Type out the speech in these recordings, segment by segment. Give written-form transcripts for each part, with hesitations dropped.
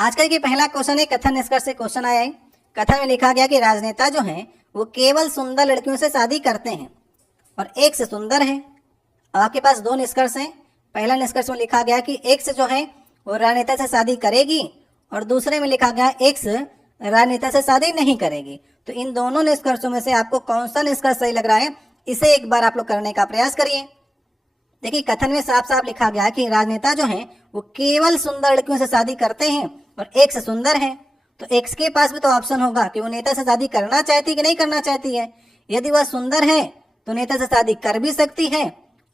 आज का ये पहला क्वेश्चन है, कथन निष्कर्ष से क्वेश्चन आया है। कथन में लिखा गया कि राजनेता जो हैं वो केवल सुंदर लड़कियों से शादी करते हैं और एक से सुंदर है। अब आपके पास दो निष्कर्ष हैं। पहला निष्कर्ष में लिखा गया कि एक से जो है वो राजनेता से शादी करेगी और दूसरे में लिखा गया एक से राजनेता से शादी नहीं करेगी। तो इन दोनों निष्कर्षों में से आपको कौन सा निष्कर्ष सही लग रहा है, इसे एक बार आप लोग करने का प्रयास करिए। देखिए, कथन में साफ साफ लिखा गया है कि राजनेता जो हैं वो केवल सुंदर लड़कियों से शादी करते हैं और एक से सुंदर है। तो एक्स के पास भी तो ऑप्शन होगा कि वो नेता से शादी करना चाहती है कि नहीं करना चाहती है। यदि वह सुंदर है तो नेता से शादी कर भी सकती है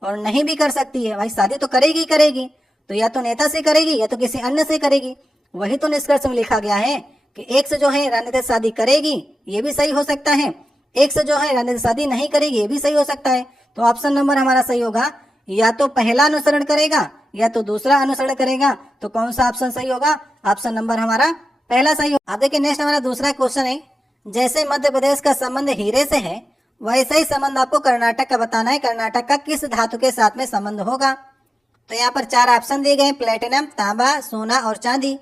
और नहीं भी कर सकती है। भाई शादी तो करेगी ही करेगी, तो या तो नेता से करेगी या तो किसी अन्य से करेगी। वही तो निष्कर्ष में लिखा गया है कि एक से जो है राजनेता से शादी करेगी, ये भी सही हो सकता है। एक से जो है राजनेता से शादी नहीं करेगी, ये भी सही हो सकता है। तो ऑप्शन नंबर हमारा सही होगा, या तो पहला अनुसरण करेगा या तो दूसरा अनुसरण करेगा। तो कौन सा ऑप्शन सही होगा? ऑप्शन नंबर हमारा पहला सही होगा। अब देखिए, नेक्स्ट हमारा दूसरा क्वेश्चन है, जैसे मध्य प्रदेश का संबंध हीरे से है वैसा ही संबंध आपको कर्नाटक का बताना है। कर्नाटक का किस धातु के साथ में संबंध होगा? तो यहाँ पर चार ऑप्शन दिए गए, प्लेटिनम, तांबा, सोना और चांदी।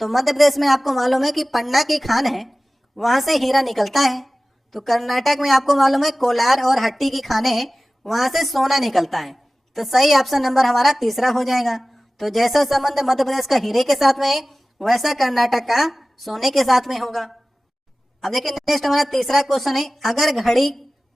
तो मध्य प्रदेश में आपको मालूम है कि पन्ना की खान है, वहां से हीरा निकलता है। तो कर्नाटक में आपको मालूम है कोलार और हट्टी की खाने हैं, वहां से सोना निकलता है। तो सही ऑप्शन नंबर हमारा तीसरा हो जाएगा। तो जैसा संबंध मध्य प्रदेश का हीरे के साथ में है वैसा कर्नाटक का सोने के साथ में होगा। अब देखिए, नेक्स्ट हमारा तीसरा क्वेश्चन है, अगर घड़ी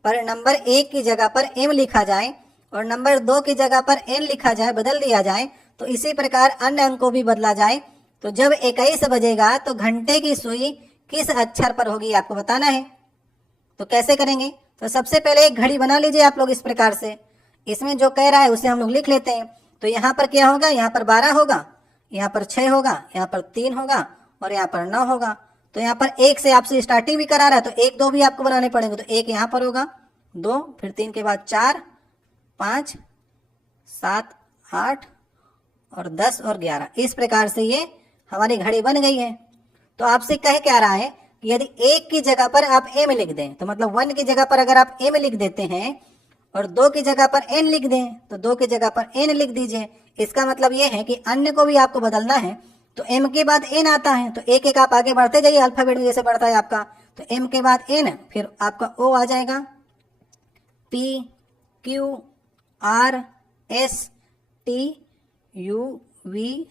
पर नंबर 1 की जगह पर m लिखा जाए और नंबर 2 की जगह पर n लिखा जाए, बदल दिया जाए, तो इसी प्रकार अन्य अंक को भी बदला जाए, तो जब 21 बजेगा तो घंटे की सुई किस अक्षर पर होगी, आपको बताना है। तो कैसे करेंगे? तो सबसे पहले एक घड़ी बना लीजिए आप लोग इस प्रकार से। इसमें जो कह रहा है उसे हम लोग लिख लेते हैं। तो यहाँ पर क्या होगा? यहाँ पर 12 होगा, यहाँ पर 6 होगा, यहाँ पर 3 होगा और यहाँ पर 9 होगा। तो यहाँ पर 1 से आपसे स्टार्टिंग भी करा रहा है, तो 1 2 भी आपको बनाने पड़ेंगे। तो 1 यहाँ पर होगा, 2, फिर 3 के बाद 4, 5, 7, 8 और 10 और 11। इस प्रकार से ये हमारी घड़ी बन गई है। तो आपसे कह क्या रहा है कि यदि 1 की जगह पर आप m लिख दें, तो मतलब 1 की जगह पर अगर आप m लिख देते हैं और 2 की जगह पर n लिख दें, तो 2 की जगह पर n लिख दीजिए। इसका मतलब ये है कि अन्य को भी आपको बदलना है। तो m के बाद n आता है, तो एक एक आप आगे बढ़ते जाइए अल्फाबेट में जैसे बढ़ता है आपका। तो m के बाद n, फिर आपका o आ जाएगा, p, q, r, s, t, u, v,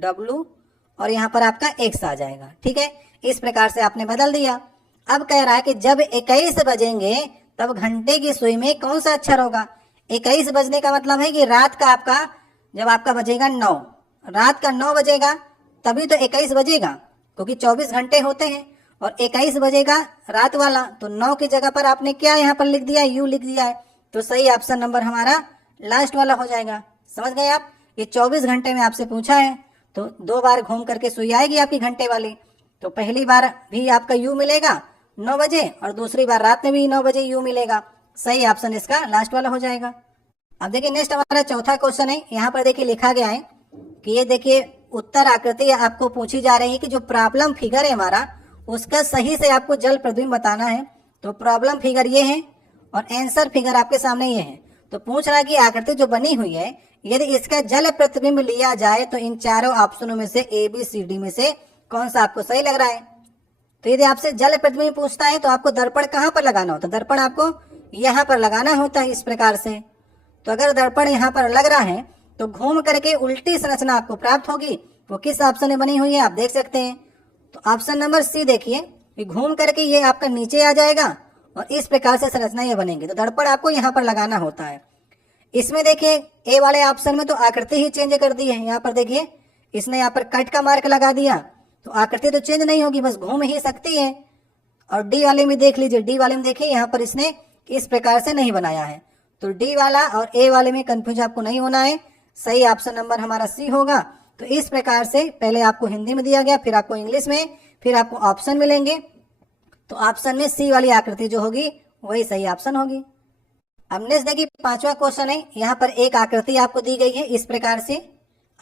w और यहाँ पर आपका x आ जाएगा। ठीक है, इस प्रकार से आपने बदल दिया। अब कह रहा है कि जब 21 बजेंगे तब घंटे की सुई में कौन सा अक्षर होगा? 21 बजने का मतलब है कि रात का आपका, जब आपका बजेगा 9, रात का 9 बजेगा तभी तो 21 बजेगा, क्योंकि 24 घंटे होते हैं और 21 बजेगा रात वाला। तो 9 की जगह पर आपने क्या यहाँ पर लिख दिया? यू लिख दिया है। तो सही ऑप्शन नंबर हमारा लास्ट वाला हो जाएगा। समझ गए आप? ये 24 घंटे में आपसे पूछा है, तो 2 बार घूम करके सुई आएगी आपकी घंटे वाली। तो पहली बार भी आपका यू मिलेगा 9 बजे और दूसरी बार रात में भी 9 बजे यू मिलेगा। सही ऑप्शन इसका लास्ट वाला हो जाएगा। अब देखिए, नेक्स्ट हमारा चौथा क्वेश्चन है। यहाँ पर देखिए लिखा गया है कि ये देखिए उत्तर आकृति आपको पूछी जा रही है कि जो प्रॉब्लम फिगर है हमारा, उसका सही से आपको जल प्रतिबिंब बताना है। तो प्रॉब्लम फिगर ये है और आंसर फिगर आपके सामने ये है। तो पूछ रहा है कि आकृति जो बनी हुई है, यदि इसका जल प्रतिबिंब लिया जाए तो इन चारों ऑप्शनों में से ए बी सी डी में से कौन सा आपको सही लग रहा है? तो यदि आपसे जल प्रतिबिंब पूछता है तो आपको दर्पण कहाँ पर लगाना होता है? दर्पण आपको यहाँ पर लगाना होता है इस प्रकार से। तो अगर दर्पण यहाँ पर लग रहा है तो घूम करके उल्टी संरचना आपको प्राप्त होगी। वो किस ऑप्शन में बनी हुई है आप देख सकते हैं। तो ऑप्शन नंबर सी देखिए, घूम करके ये आपका नीचे आ जाएगा और इस प्रकार से संरचना ये बनेगी। तो दर्पण आपको यहाँ पर लगाना होता है। इसमें देखिए ए वाले ऑप्शन में तो आकृति ही चेंज कर दी है। यहाँ पर देखिए इसने यहाँ पर कट का मार्क लगा दिया, तो आकृति तो चेंज नहीं होगी, बस घूम ही सकती है। और डी वाले में देख लीजिए, डी वाले में देखिए यहाँ पर इसने इस प्रकार से नहीं बनाया है। तो डी वाला और ए वाले में कंफ्यूज आपको नहीं होना है। सही ऑप्शन नंबर हमारा सी होगा। तो इस प्रकार से पहले आपको हिंदी में दिया गया, फिर आपको इंग्लिश में, फिर आपको ऑप्शन मिलेंगे। तो ऑप्शन में सी वाली आकृति जो होगी वही सही ऑप्शन होगी। अब नेक्स्ट देखिए, पांचवा क्वेश्चन है। यहाँ पर एक आकृति आपको दी गई है इस प्रकार से,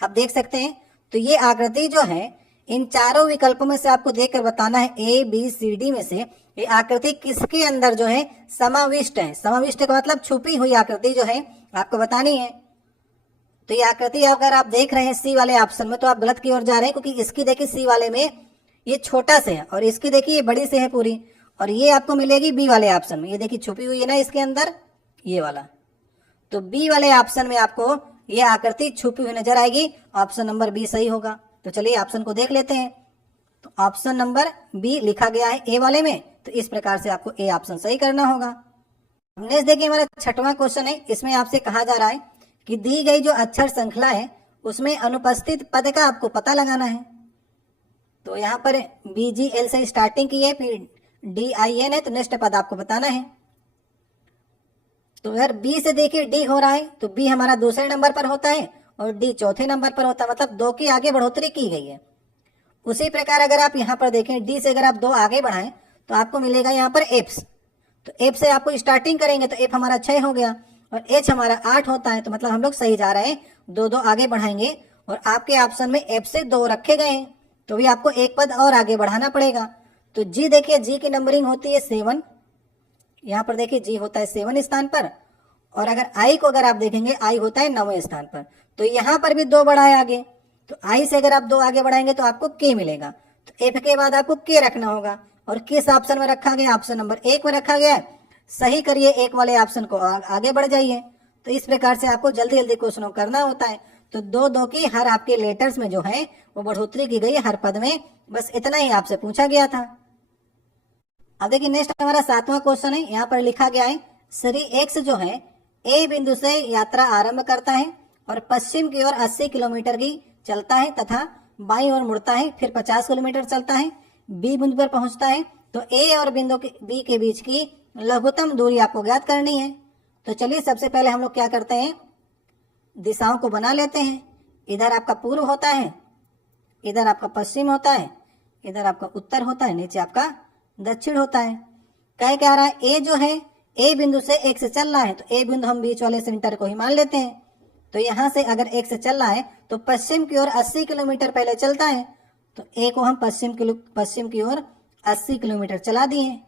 आप देख सकते हैं। तो ये आकृति जो है इन चारों विकल्पों में से आपको देखकर बताना है ए बी सी डी में से ये आकृति किसके अंदर जो है समाविष्ट है। समाविष्ट का मतलब छुपी हुई आकृति जो है आपको बतानी है। तो ये आकृति अगर आप देख रहे हैं सी वाले ऑप्शन में तो आप गलत की ओर जा रहे हैं, क्योंकि इसकी देखिए सी वाले में ये छोटा से है और इसकी देखिए ये बड़ी से है पूरी, और ये आपको मिलेगी बी वाले ऑप्शन में। ये देखिए छुपी हुई है ना इसके अंदर ये वाला, तो बी वाले ऑप्शन में आपको ये आकृति छुपी हुई नजर आएगी। ऑप्शन नंबर बी सही होगा। तो चलिए ऑप्शन को देख लेते हैं। तो ऑप्शन नंबर बी लिखा गया है ए वाले में, तो इस प्रकार से आपको ए ऑप्शन सही करना होगा। नेक्स्ट देखिए हमारा 6वां क्वेश्चन है। इसमें आपसे कहा जा रहा है कि दी गई जो अक्षर श्रृंखला है उसमें अनुपस्थित पद का आपको पता लगाना है। तो यहाँ पर BGL से स्टार्टिंग की है, फिर DIN है, तो नेक्स्ट पद आपको बताना है। तो अगर बी से देखिए डी हो रहा है तो बी हमारा दूसरे नंबर पर होता है और डी चौथे नंबर पर होता है, मतलब 2 की आगे बढ़ोतरी की गई है। उसी प्रकार अगर आप यहाँ पर देखें डी से अगर आप 2 आगे बढ़ाएं तो आपको मिलेगा यहाँ पर एप्स। तो एफ से आपको स्टार्टिंग करेंगे तो एफ हमारा 6 हो गया और एच हमारा 8 होता है, तो मतलब हम लोग सही जा रहे हैं। 2 आगे बढ़ाएंगे और आपके ऑप्शन में एफ से 2 रखे गए हैं, तो भी आपको एक पद और आगे बढ़ाना पड़ेगा। तो जी देखिए जी की नंबरिंग होती है 7, यहाँ पर देखिए जी होता है 7 स्थान पर, और अगर आई को अगर आप देखेंगे आई होता है 9वें स्थान पर। तो यहाँ पर भी 2 बढ़ाए आगे, तो आई से अगर आप 2 आगे बढ़ाएंगे तो आपको के मिलेगा। तो एफ के बाद आपको के रखना होगा, और किस ऑप्शन में रखा गया? ऑप्शन नंबर 1 में रखा गया है। सही करिए 1 वाले ऑप्शन को, आगे बढ़ जाइए। तो इस प्रकार से आपको जल्दी जल्दी क्वेश्चन करना होता है। तो 2 की हर आपके लेटर्स में जो है वो बढ़ोतरी की गई हर पद में, बस इतना ही आपसे पूछा गया था। अब देखिए नेक्स्ट हमारा 7वां क्वेश्चन है। यहाँ पर लिखा गया है श्री एक्स जो है ए बिंदु से यात्रा आरंभ करता है और पश्चिम की ओर 80 किलोमीटर की चलता है तथा बाईं ओर मुड़ता है, फिर 50 किलोमीटर चलता है, बी बिंदु पर पहुंचता है। तो ए और बिंदु बी के बीच की लघुत्तम दूरी आपको ज्ञात करनी है। तो चलिए सबसे पहले हम लोग क्या करते हैं, दिशाओं को बना लेते हैं। इधर आपका पूर्व होता है, इधर आपका पश्चिम होता है, इधर आपका उत्तर होता है, नीचे आपका दक्षिण होता है। क्या रहा है, ए जो है ए बिंदु से एक से चल रहा है, तो ए बिंदु हम बीच वाले सेंटर को ही मान लेते हैं। तो यहां से अगर एक से चल रहा है तो पश्चिम की ओर 80 किलोमीटर पहले चलता है, तो ए को हम पश्चिम की ओर 80 किलोमीटर चला दिए।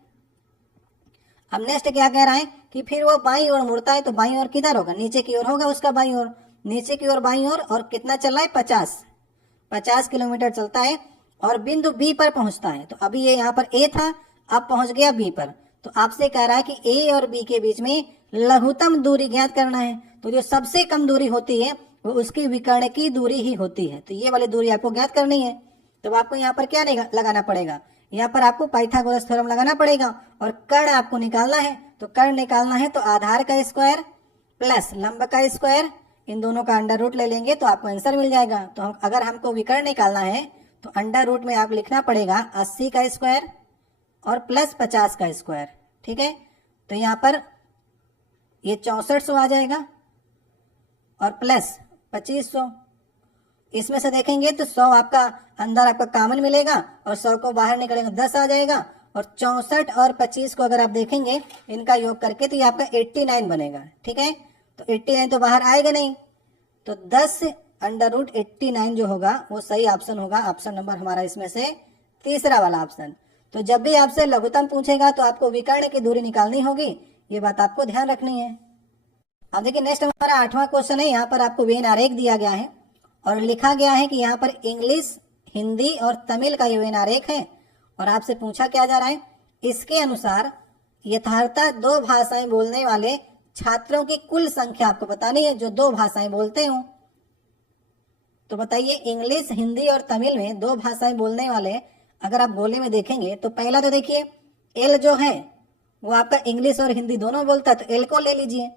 अब नेक्स्ट क्या कह रहा है कि फिर वो बाईं ओर मुड़ता है, तो बाईं ओर किधर होगा, नीचे की ओर होगा उसका बाईं ओर, नीचे की ओर बाईं ओर, और कितना चल रहा है 50 किलोमीटर चलता है और बिंदु बी पर पहुंचता है। तो अभी ये यहाँ पर ए था, अब पहुंच गया बी पर। तो आपसे कह रहा है कि ए और बी के बीच में लघुत्तम दूरी ज्ञात करना है। तो जो सबसे कम दूरी होती है वो उसकी विकर्ण की दूरी ही होती है। तो ये वाली दूरी आपको ज्ञात करनी है। तो आपको यहाँ पर क्या लगाना पड़ेगा, यहाँ पर आपको पाइथागोरस थ्योरम लगाना पड़ेगा और कर्ण आपको निकालना है। तो कर्ण निकालना है तो आधार का स्क्वायर प्लस लंब का स्क्वायर, इन दोनों का अंडर रूट ले लेंगे तो आपको आंसर मिल जाएगा। तो अगर हमको विकर्ण निकालना है तो अंडर रूट में आप लिखना पड़ेगा 80 का स्क्वायर और प्लस 50 का स्क्वायर। ठीक है, तो यहाँ पर ये 6400 आ जाएगा और प्लस 2500। इसमें से देखेंगे तो 100 आपका अंदर आपका कॉमन मिलेगा और 100 को बाहर निकलेगा 10 आ जाएगा, और 64 और 25 को अगर आप देखेंगे इनका योग करके तो ये आपका 89 बनेगा। ठीक है, तो 89 तो बाहर आएगा नहीं, तो 10 अंडर रूट 89 जो होगा वो सही ऑप्शन होगा। ऑप्शन नंबर हमारा इसमें से तीसरा वाला ऑप्शन। तो जब भी आपसे लघुत्तम पूछेगा तो आपको विकर्ण की दूरी निकालनी होगी, ये बात आपको ध्यान रखनी है। अब देखिए नेक्स्ट हमारा 8वां क्वेश्चन है। यहाँ पर आपको वेन आरेख दिया गया है और लिखा गया है कि यहाँ पर इंग्लिश, हिंदी और तमिल का ये वेन आरेख है और आपसे पूछा क्या जा रहा है, इसके अनुसार यथार्थता 2 भाषाएं बोलने वाले छात्रों की कुल संख्या आपको बतानी है जो 2 भाषाएं बोलते हो। तो बताइए इंग्लिश, हिंदी और तमिल में 2 भाषाएं बोलने वाले अगर आप गोले में देखेंगे तो पहला तो देखिए एल जो है वो आपका इंग्लिश और हिंदी दोनों बोलता है, तो एल को ले लीजिए।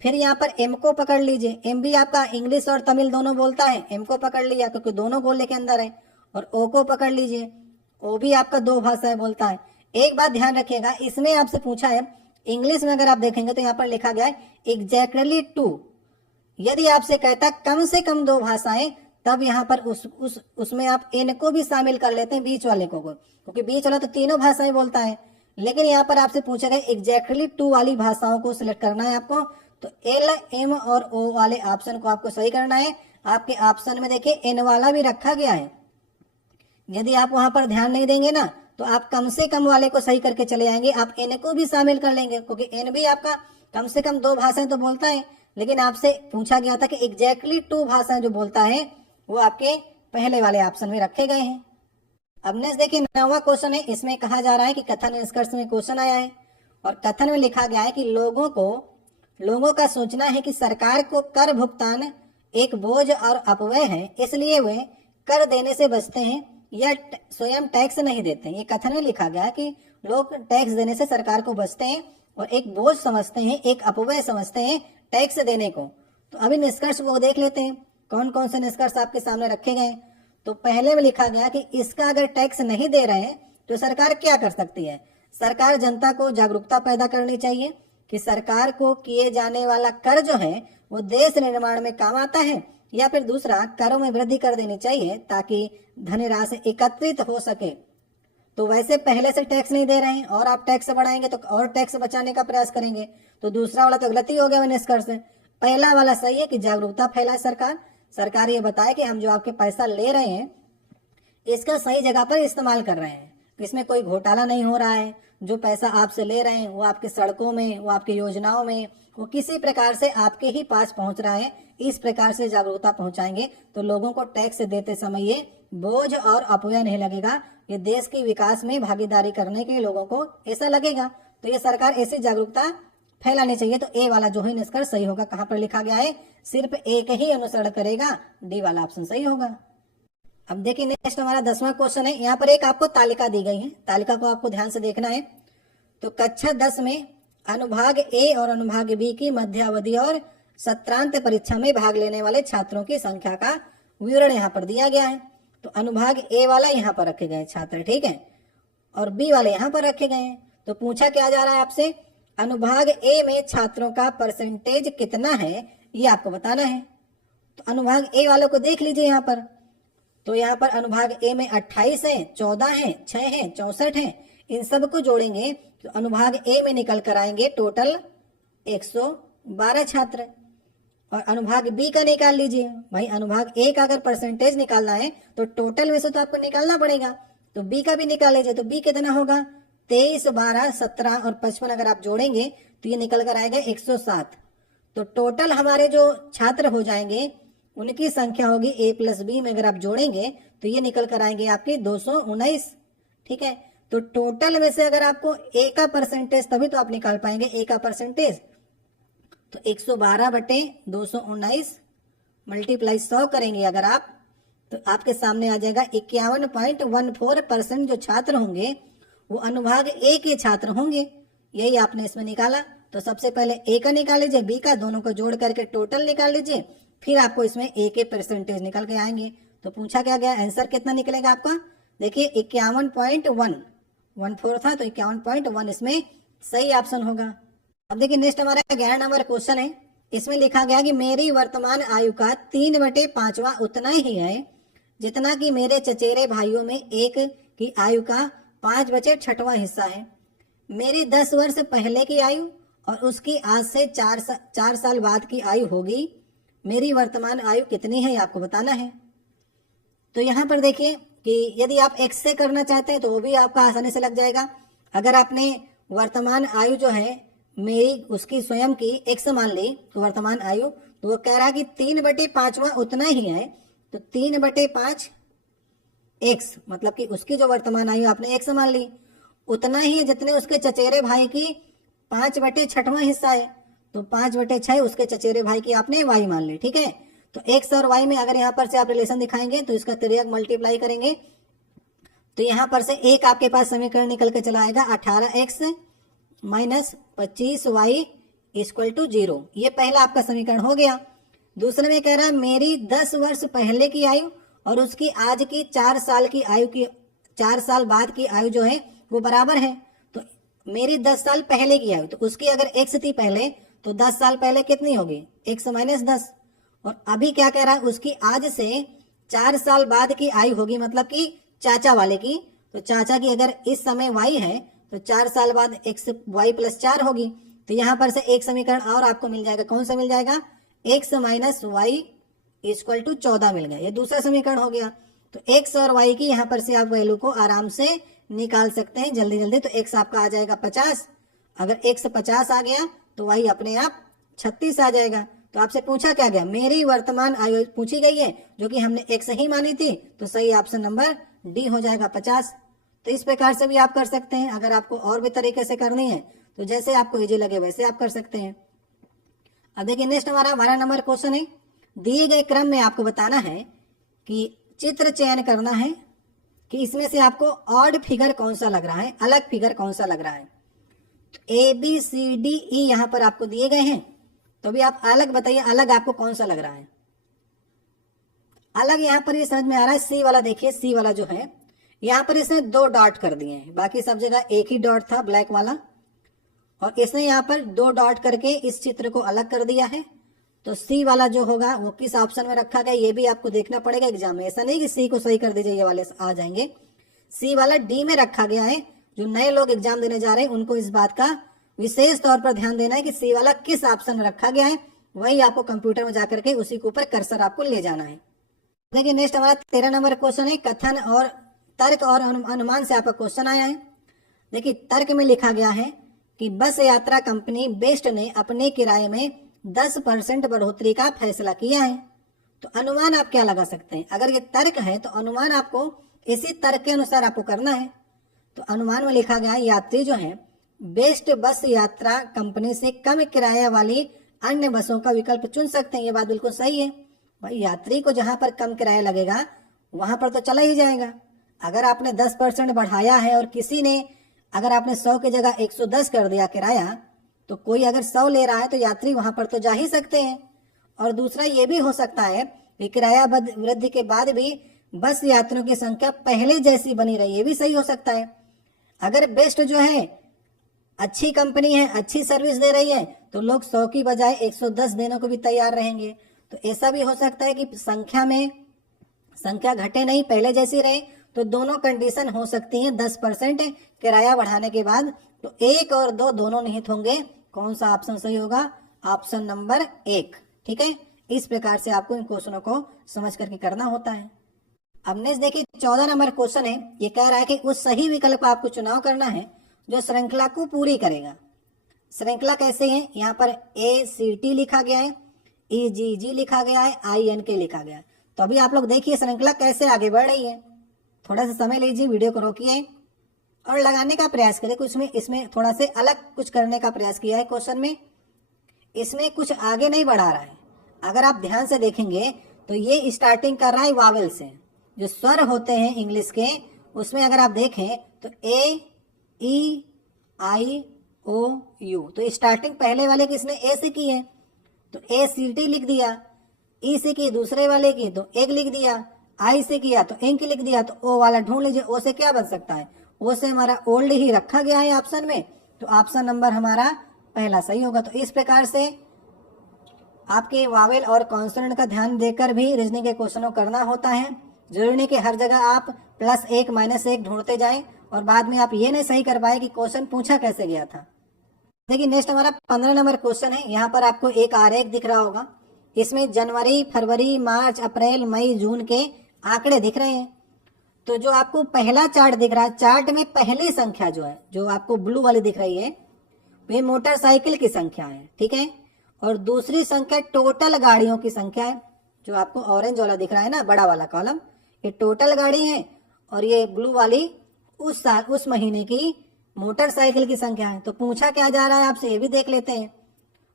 फिर यहाँ पर एम को पकड़ लीजिए, एम भी आपका इंग्लिश और तमिल दोनों बोलता है, एम को पकड़ लिया क्योंकि दोनों गोले के अंदर है। और ओ को पकड़ लीजिए, ओ भी आपका 2 भाषाएं बोलता है। एक बात ध्यान रखिएगा, इसमें आपसे पूछा है इंग्लिश में अगर आप देखेंगे तो यहाँ पर लिखा गया है एग्जैक्टली 2। यदि आपसे कहता कम से कम 2 भाषाएं, तब यहाँ पर उसमें आप एन को भी शामिल कर लेते हैं, बीच वाले को, क्योंकि बीच वाला तो तीनों भाषाएं बोलता है। लेकिन यहाँ पर आपसे पूछा गया एग्जैक्टली 2 वाली भाषाओं को सिलेक्ट करना है आपको। तो एल, एम और ओ वाले ऑप्शन को आपको सही करना है। आपके ऑप्शन में देखिए एन वाला भी रखा गया है, यदि आप वहां पर ध्यान नहीं देंगे ना तो आप कम से कम वाले को सही करके चले जाएंगे, आप एन को भी शामिल कर लेंगे क्योंकि एन भी आपका कम से कम 2 भाषाएं तो बोलता है। लेकिन आपसे पूछा गया था कि एग्जैक्टली टू भाषाएं जो बोलता है वो आपके पहले वाले ऑप्शन में रखे गए हैं। अब नेक्स्ट देखिए 9वां क्वेश्चन है। इसमें कहा जा रहा है कि कथन निष्कर्ष में क्वेश्चन आया है और कथन में लिखा गया है कि लोगों का सोचना है कि सरकार को कर भुगतान एक बोझ और अपव्यय है, इसलिए वे कर देने से बचते हैं या स्वयं टैक्स नहीं देते। ये कथन में लिखा गया है कि लोग टैक्स देने से सरकार को बचते हैं और एक बोझ समझते हैं, एक अपव्यय समझते हैं टैक्स देने को। तो अभी निष्कर्ष को देख लेते हैं, कौन कौन से निष्कर्ष आपके सामने रखे गए। तो पहले में लिखा गया कि इसका अगर टैक्स नहीं दे रहे हैं तो सरकार क्या कर सकती है। सरकार जनता को जागरूकता पैदा करनी चाहिए कि सरकार को किए जाने वाला कर जो है वो देश निर्माण में काम आता है, या फिर दूसरा करों में वृद्धि कर देनी चाहिए ताकि धनराशि एकत्रित हो सके। तो वैसे पहले से टैक्स नहीं दे रहे हैं और आप टैक्स बढ़ाएंगे तो और टैक्स बचाने का प्रयास करेंगे, तो दूसरा वाला तो गलती हो गया निष्कर्ष से। पहला वाला सही है कि जागरूकता फैलाए सरकार ये बताए कि हम जो आपके पैसा ले रहे हैं इसका सही जगह पर इस्तेमाल कर रहे हैं, इसमें कोई घोटाला नहीं हो रहा है। जो पैसा आपसे ले रहे हैं वो आपके सड़कों में, वो आपकी योजनाओं में, वो किसी प्रकार से आपके ही पास पहुंच रहा है। इस प्रकार से जागरूकता पहुंचाएंगे तो लोगों को टैक्स देते समय ये बोझ और अपव्यय नहीं लगेगा। ये देश के विकास में भागीदारी करने के लिए लोगों को ऐसा लगेगा। तो ये सरकार ऐसी जागरूकता फैलानी चाहिए। तो ए वाला जो है निष्कर्ष सही होगा। कहाँ पर लिखा गया है, सिर्फ एक ही अनुसरण करेगा, डी वाला ऑप्शन सही होगा। अब देखिए नेक्स्ट हमारा 10वां क्वेश्चन है। यहाँ पर एक आपको तालिका दी गई है, तालिका को आपको ध्यान से देखना है। तो कक्षा 10 में अनुभाग ए और अनुभाग बी की मध्यावधि और सत्रांत परीक्षा में भाग लेने वाले छात्रों की संख्या का विवरण यहाँ पर दिया गया है। तो अनुभाग ए वाला यहाँ पर रखे गए छात्र, ठीक है, और बी वाले यहाँ पर रखे गए हैं। तो पूछा क्या जा रहा है आपसे, अनुभाग ए में छात्रों का परसेंटेज कितना है ये आपको बताना है। तो अनुभाग ए वालों को देख लीजिए यहाँ पर। तो यहाँ पर अनुभाग ए में 28 है, 14 है, 6 है, 64 है। इन सब को जोड़ेंगे तो अनुभाग ए में निकल कर आएंगे टोटल 112 छात्र। और अनुभाग बी का निकाल लीजिए भाई। अनुभाग ए का अगर परसेंटेज निकालना है तो टोटल में से तो आपको निकालना पड़ेगा। तो बी का भी निकाल लीजिए। तो बी कितना होगा, 23, 12, 17 और 55 अगर आप जोड़ेंगे तो ये निकल कर आएगा 107। तो टोटल हमारे जो छात्र हो जाएंगे उनकी संख्या होगी ए प्लस बी में अगर आप जोड़ेंगे तो ये निकल कर आएंगे आपके 219, ठीक है। तो टोटल में से अगर आपको ए का परसेंटेज तभी तो आप निकाल पाएंगे ए का परसेंटेज। तो 112 बटे 219 मल्टीप्लाई 100 करेंगे अगर आप, तो आपके सामने आ जाएगा 51.14% जो छात्र होंगे वो अनुभाग ए के छात्र होंगे। यही आपने इसमें निकाला। तो सबसे पहले ए का निकाल लीजिए, बी का, दोनों को जोड़ करके टोटल निकाल लीजिए, फिर आपको इसमें ए के परसेंटेज निकल के आएंगे। तो पूछा क्या गया, आंसर कितना निकलेगा आपका, देखिए 51.14 था, तो 51.1 इसमें सही ऑप्शन होगा। अब देखिए नेक्स्ट हमारा 11 नंबर क्वेश्चन है। इसमें लिखा गया कि मेरी वर्तमान आयु का 3/5वां उतना ही है जितना कि मेरे चचेरे भाइयों में एक की आयु का 5/6वां हिस्सा है। मेरी 10 वर्ष पहले की आयु और उसकी आज से 4 साल बाद की आयु होगी। मेरी वर्तमान आयु कितनी है ये आपको बताना है। तो यहाँ पर देखिए कि यदि आप x से करना चाहते हैं तो वो भी आपका आसानी से लग जाएगा। अगर आपने वर्तमान आयु जो है मेरी उसकी स्वयं की x मान ली तो वर्तमान आयु, तो वो कह रहा है कि 3/5वां उतना ही है। तो 3/5 x मतलब कि उसकी जो वर्तमान आयु आपने x मान ली उतना ही है जितने उसके चचेरे भाई की 5/6वां हिस्सा है। तो 5/6 उसके चचेरे भाई की आपने y मान ली, ठीक है। तो x और y में अगर यहाँ पर से आप रिलेशन दिखाएंगे तो इसका तिर्यक मल्टीप्लाई करेंगे तो यहाँ पर से एक आपके पास समीकरण निकल के चला आएगा 18x minus 25y equal to 0। ये पहला आपका समीकरण हो गया। दूसरे में कह रहा है मेरी 10 वर्ष पहले की आयु और उसकी आज की 4 साल की आयु की 4 साल बाद की आयु जो है वो बराबर है। तो मेरी 10 साल पहले की आयु, तो उसकी अगर x थी पहले तो 10 साल पहले कितनी होगी, x माइनस 10। और अभी क्या कह रहा है उसकी आज से 4 साल बाद की आयु होगी, मतलब कि चाचा वाले की। तो चाचा की अगर इस समय y है तो 4 साल बाद x y प्लस 4 होगी। तो यहाँ पर से एक समीकरण और आपको मिल जाएगा, कौन सा मिल जाएगा, x minus Y equal to 14 मिल गया। ये दूसरा समीकरण हो गया। तो x और y की यहाँ पर से आप वैल्यू को आराम से निकाल सकते हैं जल्दी जल्दी। तो x आपका आ जाएगा 50, अगर x 50 आ गया तो y अपने आप 36 आ जाएगा। तो आपसे पूछा क्या गया, मेरी वर्तमान आयु पूछी गई है, जो कि हमने एक सही मानी थी, तो सही ऑप्शन नंबर डी हो जाएगा 50। तो इस प्रकार से भी आप कर सकते हैं। अगर आपको और भी तरीके से करनी है तो जैसे आपको इजी लगे वैसे आप कर सकते हैं। अब देखिए नेक्स्ट हमारा 12 नंबर क्वेश्चन है। दिए गए क्रम में आपको बताना है कि चित्र चयन करना है कि इसमें से आपको ऑड फिगर कौन सा लग रहा है, अलग फिगर कौन सा लग रहा है। तो A B C D E यहां पर आपको दिए गए हैं, तो अभी आप अलग बताइए, अलग आपको कौन सा लग रहा है। अलग यहां पर ये समझ में आ रहा है, सी वाला देखिए, सी वाला जो है यहां पर इसने 2 डॉट कर दिए हैं, बाकी सब जगह एक ही डॉट था ब्लैक वाला, और इसने यहां पर 2 डॉट करके इस चित्र को अलग कर दिया है। तो सी वाला जो होगा वो किस ऑप्शन में रखा गया ये भी आपको देखना पड़ेगा एग्जाम में। ऐसा नहीं कि सी को सही कर दीजिए ये वाले आ जाएंगे। सी वाला डी में रखा गया है। जो नए लोग एग्जाम देने जा रहे हैं उनको इस बात का विशेष तौर पर ध्यान देना है कि सी वाला किस ऑप्शन में रखा गया है, वही आपको कंप्यूटर में जाकर के उसी के ऊपर कर्सर आपको ले जाना है। देखिए नेक्स्ट हमारा 13 नंबर क्वेश्चन है। कथन और तर्क और अनुमान से आपका क्वेश्चन आया है। देखिए तर्क में लिखा गया है कि बस यात्रा कंपनी बेस्ट ने अपने किराए में 10% बढ़ोतरी का फैसला किया है। तो अनुमान आप क्या लगा सकते हैं, अगर ये तर्क है तो अनुमान आपको इसी तर्क के अनुसार आपको करना है। तो अनुमान में लिखा गया है यात्री जो है बेस्ट बस यात्रा कंपनी से कम किराया वाली अन्य बसों का विकल्प चुन सकते हैं। ये बात बिल्कुल सही है भाई, यात्री को जहां पर कम किराया लगेगा वहां पर तो चला ही जाएगा। अगर आपने 10% बढ़ाया है और किसी ने अगर आपने 100 की जगह 110 कर दिया किराया, तो कोई अगर 100 ले रहा है तो यात्री वहां पर तो जा ही सकते हैं। और दूसरा ये भी हो सकता है कि किराया वृद्धि के बाद भी बस यात्रियों की संख्या पहले जैसी बनी रही, ये भी सही हो सकता है। अगर बेस्ट जो है अच्छी कंपनी है, अच्छी सर्विस दे रही है, तो लोग 100 की बजाय 110 देने को भी तैयार रहेंगे। तो ऐसा भी हो सकता है कि संख्या घटे नहीं, पहले जैसी रहे। तो दोनों कंडीशन हो सकती हैं 10% किराया बढ़ाने के बाद। तो 1 और 2 दोनों निहित होंगे। कौन सा ऑप्शन सही होगा, ऑप्शन नंबर 1। ठीक है, इस प्रकार से आपको इन क्वेश्चनों को समझ करके करना होता है। अब नेक्स्ट देखिए 14 नंबर क्वेश्चन है। ये कह रहा है कि उस सही विकल्प का आपको चुनाव करना है जो श्रृंखला को पूरी करेगा। श्रृंखला कैसे है, यहाँ पर ACT लिखा गया है, EGG लिखा गया है, INK लिखा गया है। तो अभी आप लोग देखिए श्रृंखला कैसे आगे बढ़ रही है। थोड़ा सा समय लीजिए, वीडियो को रोकिए और लगाने का प्रयास करें। कुछ में इसमें थोड़ा से अलग कुछ करने का प्रयास किया है क्वेश्चन में। इसमें कुछ आगे नहीं बढ़ा रहा है। अगर आप ध्यान से देखेंगे तो ये स्टार्टिंग कर रहा है वावेल से। जो स्वर होते हैं इंग्लिश के, उसमें अगर आप देखें तो A-E-I-O-U, तो स्टार्टिंग पहले वाले की इसने ए से की है, तो ACT लिख दिया। ई से की दूसरे वाले की तो एक लिख दिया, आई से किया तो इंक लिख दिया। तो ओ वाला ढूंढ लीजिए, ओ से क्या बन सकता है, ओ से हमारा ओल्ड ही रखा गया है ऑप्शन में, तो ऑप्शन नंबर हमारा पहला सही होगा। तो इस प्रकार से आपके वावेल और कॉन्सोनेंट का ध्यान देकर भी रीजनिंग के क्वेश्चनों करना होता है। जरूरी नहीं कि हर जगह आप +1 -1 ढूंढते जाएं और बाद में आप ये नहीं सही कर पाए कि क्वेश्चन पूछा कैसे गया था। देखिए नेक्स्ट हमारा 15 नंबर क्वेश्चन है। यहाँ पर आपको एक आरेख दिख रहा होगा। इसमें जनवरी, फरवरी, मार्च, अप्रैल, मई, जून के आंकड़े दिख रहे हैं। तो जो आपको पहला चार्ट दिख रहा है, चार्ट में पहली संख्या जो है, जो आपको ब्लू वाली दिख रही है, वे मोटरसाइकिल की संख्या है। ठीक है, और दूसरी संख्या टोटल गाड़ियों की संख्या है। जो आपको ऑरेंज वाला दिख रहा है ना, बड़ा वाला कॉलम, ये टोटल गाड़ी है, और ये ब्लू वाली उस साल उस महीने की मोटरसाइकिल की संख्या है। तो पूछा क्या जा रहा है आपसे, ये भी देख लेते हैं।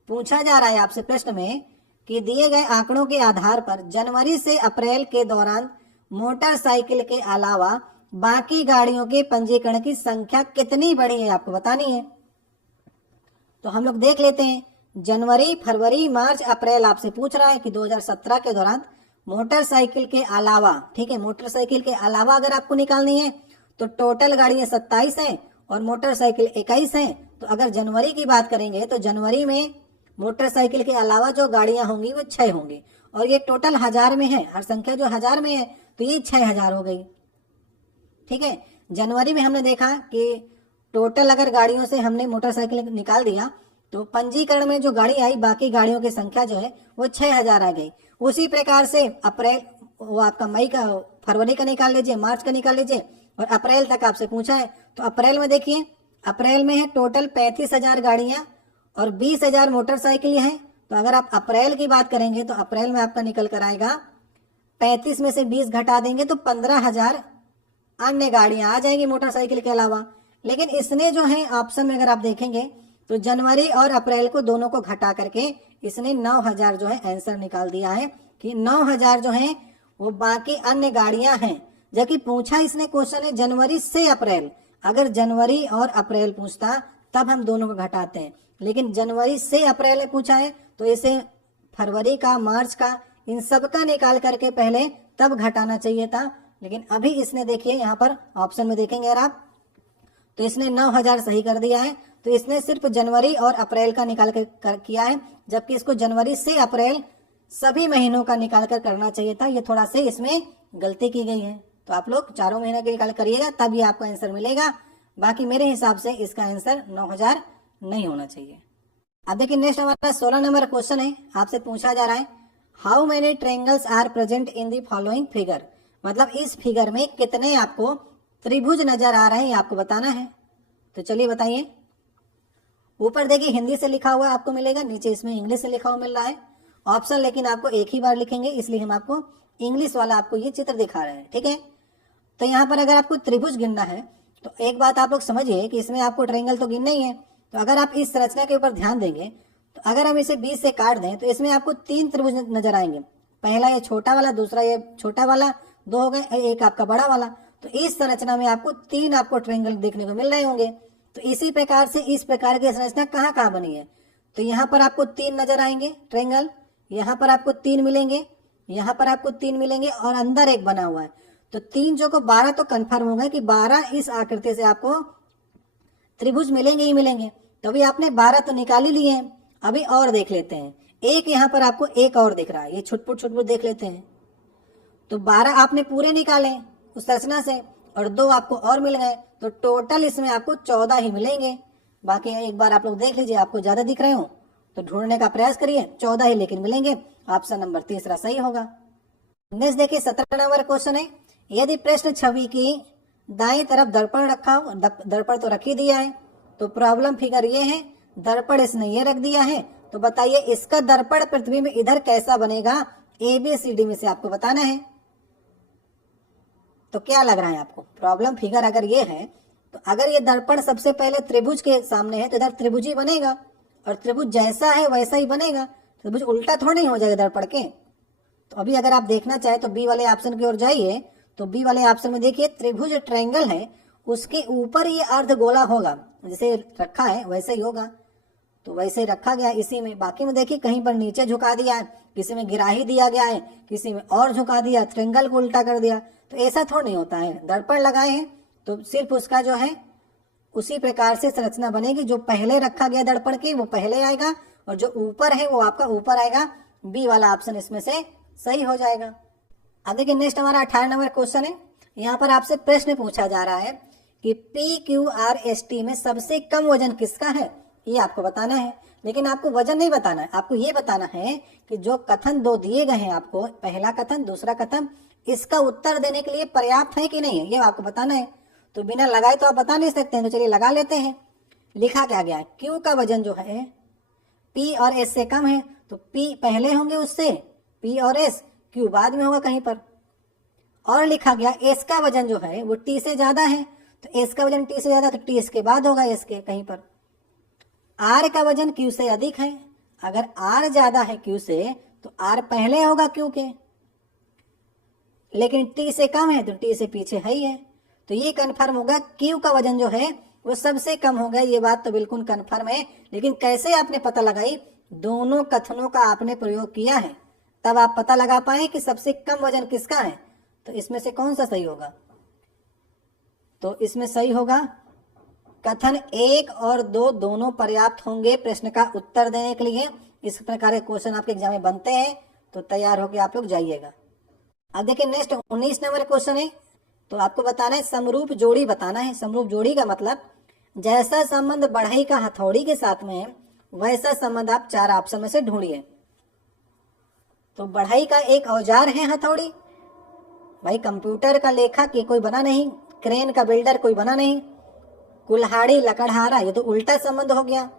पूछा जा रहा है आपसे प्रश्न में कि दिए गए आंकड़ों के आधार पर जनवरी से अप्रैल के दौरान मोटरसाइकिल के अलावा बाकी गाड़ियों के पंजीकरण की संख्या कितनी बढ़ी है, आपको बतानी है। तो हम लोग देख लेते हैं। जनवरी, फरवरी, मार्च, अप्रैल आपसे पूछ रहा है कि 2017 के दौरान मोटरसाइकिल के अलावा, ठीक है, मोटरसाइकिल के अलावा अगर आपको निकालनी है तो टोटल गाड़ियां 27 हैं और मोटरसाइकिल 21 हैं। तो अगर जनवरी की बात करेंगे तो जनवरी में मोटरसाइकिल के अलावा जो गाड़ियां होंगी वो 6 होंगी, और ये टोटल 1000 में है, हर संख्या जो 1000 में है, तो ये 6000 हो गई। ठीक है, जनवरी में हमने देखा कि टोटल अगर गाड़ियों से हमने मोटरसाइकिल निकाल दिया तो पंजीकरण में जो गाड़ी आई, बाकी गाड़ियों की संख्या जो है वो 6000 आ गई। उसी प्रकार से अप्रैल, वो आपका मई का, फरवरी का निकाल लीजिए, मार्च का निकाल लीजिए, और अप्रैल तक आपसे पूछा है। तो अप्रैल में देखिए, अप्रैल में है टोटल 35000 गाड़ियां और 20000 मोटरसाइकिल हैं, तो अगर आप अप्रैल की बात करेंगे तो अप्रैल में आपका निकल कर आएगा 35 में से 20 घटा देंगे तो 15,000 अन्य गाड़ियां आ जाएंगी मोटरसाइकिल के अलावा। लेकिन इसने जो है ऑप्शन में अगर आप देखेंगे तो जनवरी और अप्रैल को दोनों को घटा करके इसने 9,000 जो है आंसर निकाल दिया है कि 9,000 जो है वो बाकी अन्य गाड़ियां हैं। जबकि पूछा इसने क्वेश्चन है जनवरी से अप्रैल, अगर जनवरी और अप्रैल पूछता तब हम दोनों को घटाते हैं, लेकिन जनवरी से अप्रैल में पूछा है तो इसे फरवरी का, मार्च का, इन सब का निकाल करके पहले तब घटाना चाहिए था। लेकिन अभी इसने देखिए यहाँ पर ऑप्शन में देखेंगे अगर आप तो इसने 9,000 सही कर दिया है। तो इसने सिर्फ जनवरी और अप्रैल का निकाल कर किया है, जबकि इसको जनवरी से अप्रैल सभी महीनों का निकाल कर करना चाहिए था। ये थोड़ा से इसमें गलती की गई है। तो आप लोग चारों महीने के निकाल करिएगा तब ये आपका आंसर मिलेगा। बाकी मेरे हिसाब से इसका आंसर 9,000 नहीं होना चाहिए। अब देखिए नेक्स्ट हमारा 16 नंबर क्वेश्चन है। आपसे पूछा जा रहा है how many triangles are present in the following figure. मतलब इस फिगर में कितने आपको त्रिभुज नजर आ रहे हैं, ये आपको बताना है। तो चलिए बताइए। ऊपर देखिए हिंदी से लिखा हुआ आपको मिलेगा, नीचे इसमें इंग्लिश से लिखा हुआ मिल रहा है ऑप्शन, लेकिन आपको एक ही बार लिखेंगे इसलिए हम आपको इंग्लिश वाला आपको ये चित्र दिखा रहे हैं। ठीक है, तो यहाँ पर अगर आपको त्रिभुज गिनना है तो एक बात आप लोग समझिए कि इसमें आपको ट्रायंगल तो गिनना ही है। तो अगर आप इस संरचना के ऊपर ध्यान देंगे तो अगर हम इसे 20 से काट दें तो इसमें आपको 3 त्रिभुज नजर आएंगे। पहला ये छोटा वाला, दूसरा ये छोटा वाला, 2 हो गए, एक आपका बड़ा वाला। तो इस संरचना में आपको 3 आपको ट्रायंगल देखने को मिल रहे होंगे। तो इसी प्रकार से इस प्रकार की संरचना कहाँ कहाँ बनी है, तो यहाँ पर आपको 3 नजर आएंगे ट्रायंगल, यहाँ पर आपको 3 मिलेंगे, यहाँ पर आपको 3 मिलेंगे और अंदर एक बना हुआ है। तो 3 जो को 12 तो कंफर्म होगा कि 12 इस आकृति से आपको त्रिभुज मिलेंगे ही मिलेंगे। तो अभी आपने 12 तो निकाल ही लिए हैं, अभी और देख लेते हैं। एक यहाँ पर आपको एक और दिख रहा है, ये छुटपुट देख लेते हैं। तो 12 आपने पूरे निकाले उस संरचना से और 2 आपको और मिल गए, तो टोटल इसमें आपको 14 ही मिलेंगे। बाकी एक बार आप लोग देख लीजिए, आपको ज्यादा दिख रहे हो तो ढूंढने का प्रयास करिए, 14 ही लेकिन मिलेंगे। ऑप्शन नंबर तीसरा सही होगा। नेक्स्ट देखिए 17 नंबर क्वेश्चन है। यदि प्रश्न छवि की दाएं तरफ दर्पण रखा हो, दर्पण तो रख ही दिया है, तो प्रॉब्लम फिगर ये है दर्पण इसने ये रख दिया है, तो बताइए इसका दर्पण पृथ्वी में इधर कैसा बनेगा, ABCD में से आपको बताना है। तो क्या लग रहा है आपको, प्रॉब्लम फिगर अगर ये है तो अगर ये दर्पण सबसे पहले त्रिभुज के सामने है तो इधर त्रिभुज ही बनेगा, और त्रिभुज जैसा है वैसा ही बनेगा, त्रिभुज उल्टा थोड़ा नहीं हो जाएगा दर्पण के। तो अभी अगर आप देखना चाहे तो बी वाले ऑप्शन की ओर जाइए, तो बी वाले ऑप्शन में देखिए त्रिभुज ट्रायंगल है, उसके ऊपर ये अर्धगोला होगा, जैसे रखा है वैसे ही होगा, तो वैसे ही रखा गया इसी में। बाकी में देखिए कहीं पर नीचे झुका दिया है, किसी में गिरा ही दिया गया है, किसी में और झुका दिया, ट्रायंगल को उल्टा कर दिया, तो ऐसा थोड़ा नहीं होता है। दर्पण लगाए हैं तो सिर्फ उसका जो है उसी प्रकार से संरचना बनेगी, जो पहले रखा गया दर्पण के वो पहले आएगा और जो ऊपर है वो आपका ऊपर आएगा। बी वाला ऑप्शन इसमें से सही हो जाएगा। अब देखिए नेक्स्ट हमारा 18 नंबर क्वेश्चन है। यहाँ पर आपसे प्रश्न पूछा जा रहा है कि PQRST में सबसे कम वजन किसका है, ये आपको बताना है। लेकिन आपको वजन नहीं बताना है, आपको ये बताना है कि जो कथन 2 दिए गए हैं आपको, पहला कथन दूसरा कथन, इसका उत्तर देने के लिए पर्याप्त है कि नहीं है, ये आपको बताना है। तो बिना लगाए तो आप बता नहीं सकते हैं, तो चलिए लगा लेते हैं। लिखा क्या गया है, Q का वजन जो है P और S से कम है, तो P पहले होंगे उससे, P और S, Q बाद में होगा कहीं पर। और लिखा गया S का वजन जो है वो T से ज्यादा है, तो S का वजन T से ज्यादा, तो T इसके बाद होगा S के कहीं पर। R का वजन Q से अधिक है, अगर R ज्यादा है Q से तो R पहले होगा Q के, लेकिन T से कम है तो T से पीछे है ही है। तो ये कन्फर्म होगा Q का वजन जो है वो सबसे कम होगा, ये बात तो बिल्कुल कन्फर्म है। लेकिन कैसे आपने पता लगाई, दोनों कथनों का आपने प्रयोग किया है, तब आप पता लगा पाए कि सबसे कम वजन किसका है। तो इसमें से कौन सा सही होगा, तो इसमें सही होगा कथन 1 और 2 दोनों पर्याप्त होंगे प्रश्न का उत्तर देने के लिए। इस प्रकार के क्वेश्चन आपके एग्जाम में बनते हैं, तो तैयार होकर आप लोग जाइएगा। अब देखिए नेक्स्ट 19 नंबर क्वेश्चन है। तो आपको बताना है समरूप जोड़ी बताना है। समरूप जोड़ी का मतलब जैसा संबंध बढ़ई का हथौड़ी के साथ में है वैसा संबंध आप 4 ऑप्शन में से ढूंढिए। तो बढ़ई का एक औजार है हथौड़ी, भाई कंप्यूटर का लेखक ये कोई बना नहीं, क्रेन का बिल्डर कोई बना नहीं, कुल्हाड़ी लकड़हारा ये तो उल्टा संबंध हो गया।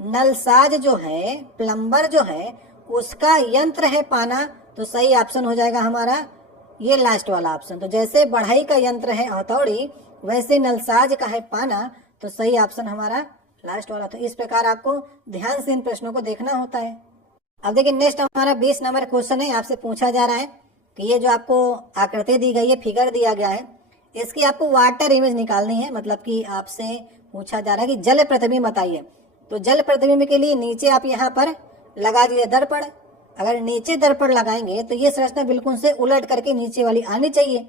नलसाज जो है, प्लम्बर जो है, उसका यंत्र है पाना, तो सही ऑप्शन हो जाएगा हमारा ये लास्ट वाला ऑप्शन। तो जैसे बढ़ई का यंत्र है हथौड़ी, वैसे नलसाज का है पाना, तो सही ऑप्शन हमारा लास्ट वाला। तो इस प्रकार आपको ध्यान से इन प्रश्नों को देखना होता है। अब देखिए नेक्स्ट हमारा 20 नंबर क्वेश्चन है। आपसे पूछा जा रहा है कि ये जो आपको आकृति दी गई है, फिगर दिया गया है, इसकी आपको वाटर इमेज निकालनी है। मतलब कि आपसे पूछा जा रहा है कि जल प्रतिबिंब बताइए। तो जल प्रतिबिंब के लिए नीचे आप यहाँ पर लगा दीजिए दर्पण। अगर नीचे दर्पण लगाएंगे तो ये संरचना बिल्कुल से उलट करके नीचे वाली आनी चाहिए।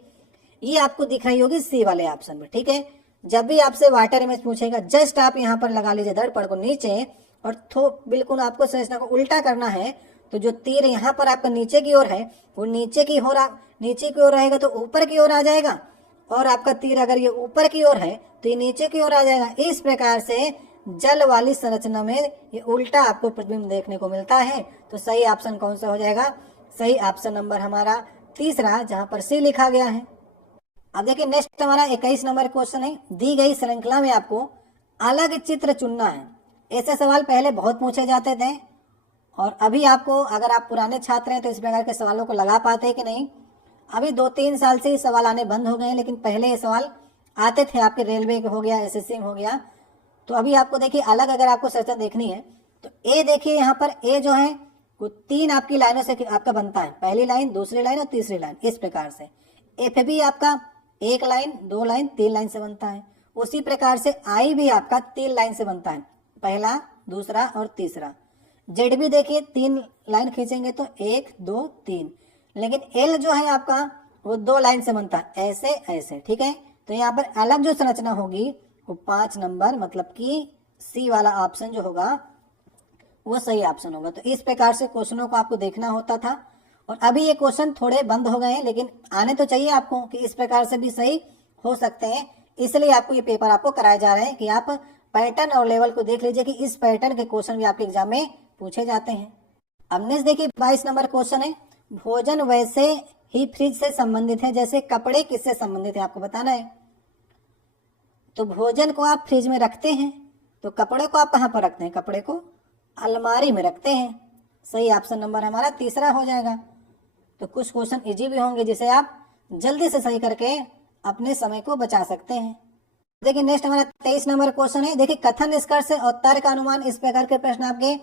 ये आपको दिख रही होगी सी वाले ऑप्शन में, ठीक है। जब भी आपसे वाटर इमेज पूछेगा, जस्ट आप यहाँ पर लगा लीजिए दर्पण को नीचे, और बिल्कुल आपको संरचना को उल्टा करना है। तो जो तीर यहाँ पर आपका नीचे की ओर है, वो नीचे की ओर रहेगा तो ऊपर की ओर आ जाएगा, और आपका तीर अगर ये ऊपर की ओर है तो ये नीचे की ओर आ जाएगा। इस प्रकार से जल वाली संरचना में ये उल्टा आपको प्रतिबिंब देखने को मिलता है। तो सही ऑप्शन कौन सा हो जाएगा? सही ऑप्शन नंबर हमारा तीसरा, जहां पर सी लिखा गया है। अब देखिए नेक्स्ट हमारा 21 नंबर क्वेश्चन है। दी गई श्रृंखला में आपको अलग चित्र चुनना है। ऐसे सवाल पहले बहुत पूछे जाते थे, और अभी आपको, अगर आप पुराने छात्र हैं तो इस प्रकार के सवालों को लगा पाते हैं कि नहीं। अभी 2-3 साल से ये सवाल आने बंद हो गए हैं, लेकिन पहले ये सवाल आते थे। आपके रेलवे के हो गया, एसएससी हो गया। तो अभी आपको देखिए अलग अगर आपको संरचना देखनी है तो ए देखिए, यहाँ पर ए जो है वो 3 आपकी लाइनों से आपका बनता है। पहली लाइन, दूसरी लाइन और तीसरी लाइन, इस प्रकार से। एफ भी आपका 1 लाइन, 2 लाइन, 3 लाइन से बनता है। उसी प्रकार से आई भी आपका 3 लाइन से बनता है, पहला, दूसरा और तीसरा। जेड भी देखिए 3 लाइन खींचेंगे तो 1, 2, 3। लेकिन एल जो है आपका वो 2 लाइन से बनता है, ऐसे ऐसे, ठीक है। तो यहाँ पर अलग जो संरचना होगी वो 5 नंबर, मतलब कि सी वाला ऑप्शन जो होगा वो सही ऑप्शन होगा। तो इस प्रकार से क्वेश्चनों को आपको देखना होता था, और अभी ये क्वेश्चन थोड़े बंद हो गए हैं, लेकिन आने तो चाहिए आपको कि इस प्रकार से भी सही हो सकते हैं। इसलिए आपको ये पेपर आपको कराए जा रहे हैं कि आप पैटर्न और लेवल को देख लीजिए कि इस पैटर्न के क्वेश्चन भी आपके एग्जाम में पूछे जाते हैं। अब नेक्स्ट देखिए 22 नंबर क्वेश्चन है। भोजन वैसे ही फ्रिज से संबंधित है जैसे कपड़े किससे संबंधित है, आपको बताना है। तो भोजन को आप फ्रिज में रखते हैं, तो कपड़े को आप कहाँ पर रखते हैं? कपड़े को अलमारी में रखते हैं। सही ऑप्शन नंबर हमारा तीसरा हो जाएगा। तो कुछ क्वेश्चन इजी भी होंगे जिसे आप जल्दी से सही करके अपने समय को बचा सकते हैं। देखिए नेक्स्ट हमारा 23 नंबर क्वेश्चन है। देखिए कथन, निष्कर्ष और तर्क अनुमान, इस प्रकार के प्रश्न आपके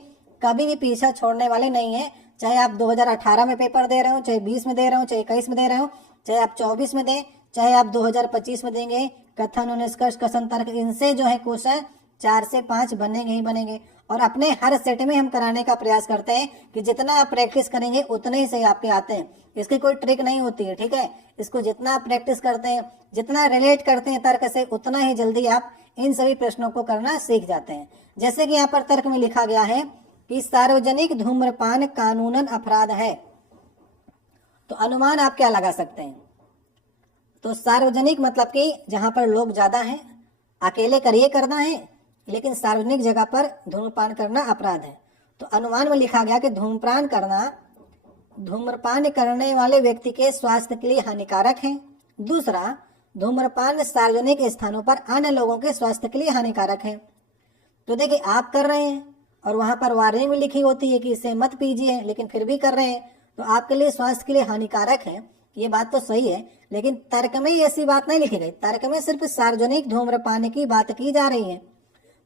कभी भी पीछा छोड़ने वाले नहीं है। चाहे आप 2018 में पेपर दे रहे हो, चाहे 20 में दे रहे हो, चाहे 21 में दे रहे हो, चाहे आप 24 में दें, चाहे आप 2025 में देंगे। कथन और निष्कर्ष, कथन, तर्क, इनसे जो है क्वेश्चन 4 से 5 बनेंगे ही बनेंगे। और अपने हर सेट में हम कराने का प्रयास करते हैं कि जितना आप प्रैक्टिस करेंगे उतने ही सही आपके आते हैं। इसकी कोई ट्रिक नहीं होती है, ठीक है। इसको जितना आप प्रैक्टिस करते हैं, जितना रिलेट करते हैं तर्क से, उतना ही जल्दी आप इन सभी प्रश्नों को करना सीख जाते हैं। जैसे कि यहाँ पर तर्क में लिखा गया है कि सार्वजनिक धूम्रपान कानूनन अपराध है, तो अनुमान आप क्या लगा सकते हैं? तो सार्वजनिक मतलब कि जहां पर लोग ज्यादा हैं, अकेले करिए करना है, लेकिन सार्वजनिक जगह पर धूम्रपान करना अपराध है। तो अनुमान में लिखा गया कि धूम्रपान करने वाले व्यक्ति के स्वास्थ्य के लिए हानिकारक है। दूसरा, धूम्रपान सार्वजनिक स्थानों पर अन्य लोगों के स्वास्थ्य के लिए हानिकारक है। तो देखिए आप कर रहे हैं और वहां पर वार्निंग में लिखी होती है कि इसे मत पीजिए, लेकिन फिर भी कर रहे हैं, तो आपके लिए स्वास्थ्य के लिए हानिकारक है। ये बात तो सही है, लेकिन तर्क में ऐसी बात नहीं लिखी गई। तर्क में सिर्फ सार्वजनिक धूम्रपान की बात की जा रही है।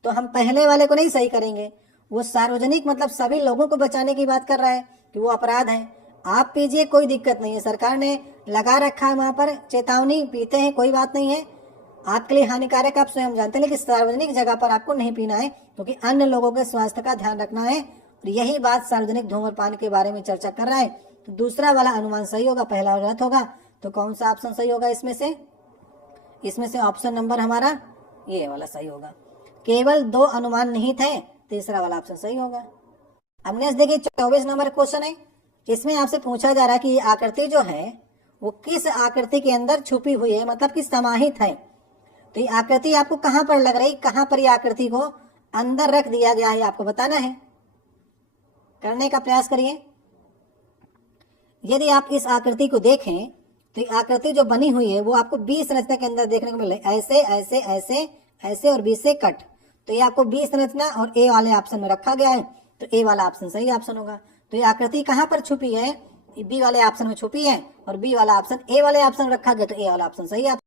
तो हम पहले वाले को नहीं सही करेंगे। वो सार्वजनिक मतलब सभी लोगों को बचाने की बात कर रहा है कि वो अपराध है। आप पीजिए, कोई दिक्कत नहीं है, सरकार ने लगा रखा है वहां पर चेतावनी, पीते हैं कोई बात नहीं है, आपके लिए हानिकारक आप स्वयं जानते हैं, लेकिन सार्वजनिक जगह पर आपको नहीं पीना है क्योंकि अन्य लोगों के स्वास्थ्य का ध्यान रखना है। और यही बात सार्वजनिक धूम्रपान के बारे में चर्चा कर रहा है। तो दूसरा वाला अनुमान सही होगा, पहला गलत होगा। तो कौन सा ऑप्शन सही होगा इसमें से? इसमें से ऑप्शन नंबर हमारा ये वाला सही होगा। केवल 2 अनुमान निहित है, तीसरा वाला ऑप्शन सही होगा। अब नेक्स्ट देखिए 24 नंबर क्वेश्चन है। इसमें आपसे पूछा जा रहा है कि ये आकृति जो है वो किस आकृति के अंदर छुपी हुई है, मतलब कि समाहित है। तो ये आकृति आपको कहां पर लग रही, कहां पर ये आकृति को अंदर रख दिया गया है, आपको बताना है। करने का प्रयास करिए। यदि आप इस आकृति को देखें तो ये आकृति जो बनी हुई है वो आपको 20 संरचना के अंदर देखने को मिल रही है, ऐसे ऐसे ऐसे ऐसे और 20 से कट। तो ये आपको बी संरचना और ए वाले ऑप्शन में रखा गया है, तो ए वाला ऑप्शन सही ऑप्शन होगा। तो ये आकृति कहाँ पर छुपी है, बी वाले ऑप्शन में छुपी है, और बी वाला ऑप्शन ए वाले ऑप्शन रखा गया, तो ए वाला ऑप्शन सही ऑप्शन।